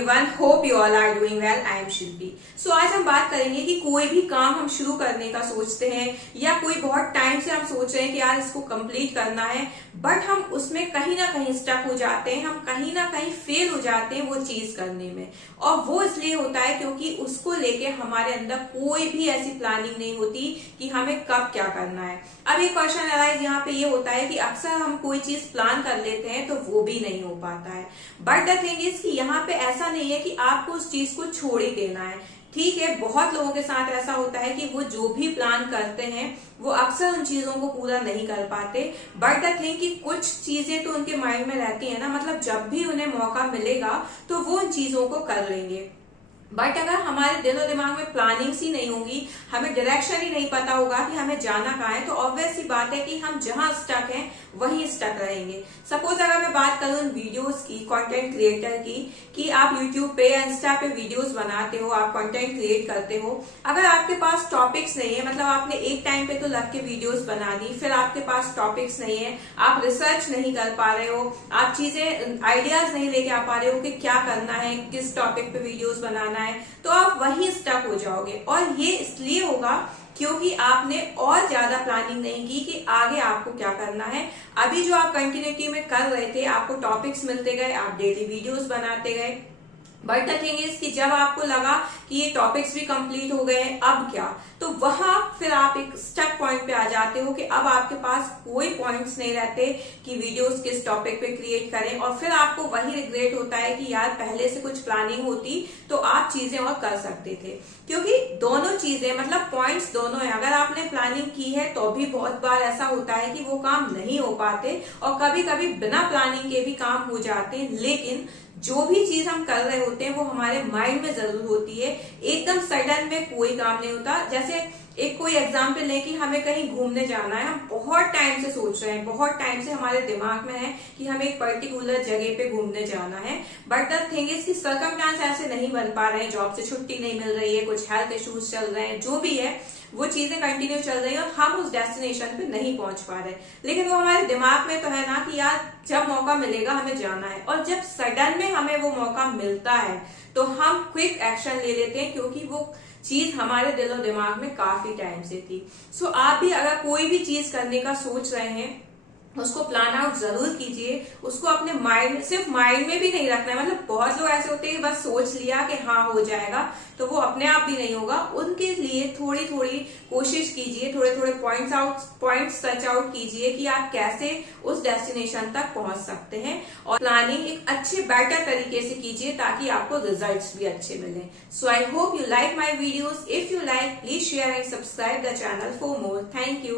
everyone, hope you all are doing well. I am शिल्पी। सो आज हम बात करेंगे कि कोई भी काम हम शुरू करने का सोचते हैं या कोई बहुत टाइम से हम सोच रहे हैं कि यार इसको कंप्लीट करना है, बट हम उसमें कहीं ना कहीं स्टक हो जाते हैं, हम कहीं ना कहीं फेल हो जाते हैं वो चीज करने में। और वो इसलिए होता है क्योंकि उसको लेके हमारे अंदर कोई भी ऐसी प्लानिंग नहीं होती कि हमें कब क्या करना है। अब एक क्वेश्चन अराइज यहाँ पे ये होता है कि अक्सर हम कोई चीज प्लान कर लेते हैं तो वो भी नहीं हो पाता है। बट द थिंग इज कि यहाँ पे ऐसा नहीं है कि आपको उस चीज को छोड़ ही देना है। ठीक है, बहुत लोगों के साथ ऐसा होता है कि वो जो भी प्लान करते हैं वो अक्सर उन चीजों को पूरा नहीं कर पाते। बट द थिंग कि कुछ चीजें तो उनके माइंड में रहती है ना, मतलब जब भी उन्हें मौका मिलेगा तो वो उन चीजों को कर लेंगे। बट अगर हमारे दिलो दिमाग में प्लानिंग्स ही नहीं होंगी, हमें डायरेक्शन ही नहीं पता होगा कि हमें जाना कहाँ है, तो ऑब्वियस सी बात है कि हम जहां स्टक हैं वहीं स्टक रहेंगे। सपोज अगर मैं बात करूं वीडियोस की, कंटेंट क्रिएटर की, कि आप यूट्यूब पे या इंस्टा पे वीडियोस बनाते हो, आप कंटेंट क्रिएट करते हो, अगर आपके पास टॉपिक्स नहीं है, मतलब आपने एक टाइम पे तो लग के वीडियोस बना दी, फिर आपके पास टॉपिक्स नहीं है, आप रिसर्च नहीं कर पा रहे हो, आप चीजें आइडियाज नहीं लेके आ पा रहे हो कि क्या करना है, किस टॉपिक पे वीडियोस बनाना है, तो आप वहीं स्टक हो जाओगे। और ये इसलिए होगा क्योंकि आपने और ज्यादा प्लानिंग नहीं की कि आगे आपको क्या करना है। अभी जो आप कंटिन्यूटी में कर रहे थे, आपको टॉपिक्स मिलते गए, आप डेली वीडियोस बनाते गए, बट द थिंग इज कि जब आपको लगा कि ये टॉपिक्स भी कंप्लीट हो गए, अब क्या, तो वहां फिर आप एक स्टक पॉइंट पे आ जाते हो कि अब आपके पास कोई पॉइंट्स नहीं रहते कि वीडियोस किस टॉपिक पे क्रिएट करें। और फिर आपको वही रिग्रेट होता है कि यार पहले से कुछ प्लानिंग होती तो आप चीजें और कर सकते थे। क्योंकि दोनों चीजें, मतलब पॉइंट्स दोनों है। अगर आपने प्लानिंग की है तो भी बहुत बार ऐसा होता है कि वो काम नहीं हो पाते, और कभी कभी बिना प्लानिंग के भी काम हो जाते हैं। लेकिन जो भी चीज हम कर रहे होते हैं वो हमारे माइंड में जरूर होती है, एकदम सडन में कोई काम नहीं होता। जैसे एक कोई एग्जाम्पल लें कि हमें कहीं घूमने जाना है, हम बहुत टाइम से सोच रहे हैं, बहुत टाइम से हमारे दिमाग में है कि हमें एक पर्टिकुलर जगह पे घूमने जाना है, बट द थिंग इज कि सर्कमस्टांस ऐसे नहीं बन पा रहे हैं, जॉब से छुट्टी नहीं मिल रही है, कुछ हेल्थ इश्यूज चल रहे हैं, जो भी है वो चीजें कंटिन्यू चल रही है और हम उस डेस्टिनेशन पे नहीं पहुंच पा रहे। लेकिन वो हमारे दिमाग में तो है ना कि यार जब मौका मिलेगा हमें जाना है, और जब सडन में हमें वो मौका मिलता है तो हम क्विक एक्शन ले लेते हैं, क्योंकि वो चीज हमारे दिलो दिमाग में काफी टाइम से थी। सो आप भी अगर कोई भी चीज करने का सोच रहे हैं, उसको प्लान आउट जरूर कीजिए। उसको अपने माइंड में, सिर्फ माइंड में भी नहीं रखना है। मतलब बहुत लोग ऐसे होते हैं कि बस सोच लिया कि हाँ हो जाएगा, तो वो अपने आप भी नहीं होगा। उनके लिए थोड़ी थोड़ी कोशिश कीजिए, थोड़े थोड़े पॉइंट्स सर्च आउट कीजिए कि आप कैसे उस डेस्टिनेशन तक पहुंच सकते हैं। और प्लानिंग एक अच्छे बेटर तरीके से कीजिए ताकि आपको रिजल्ट्स भी अच्छे मिले। So I hope you like my videos. If you like, please share and subscribe the channel for more. Thank you.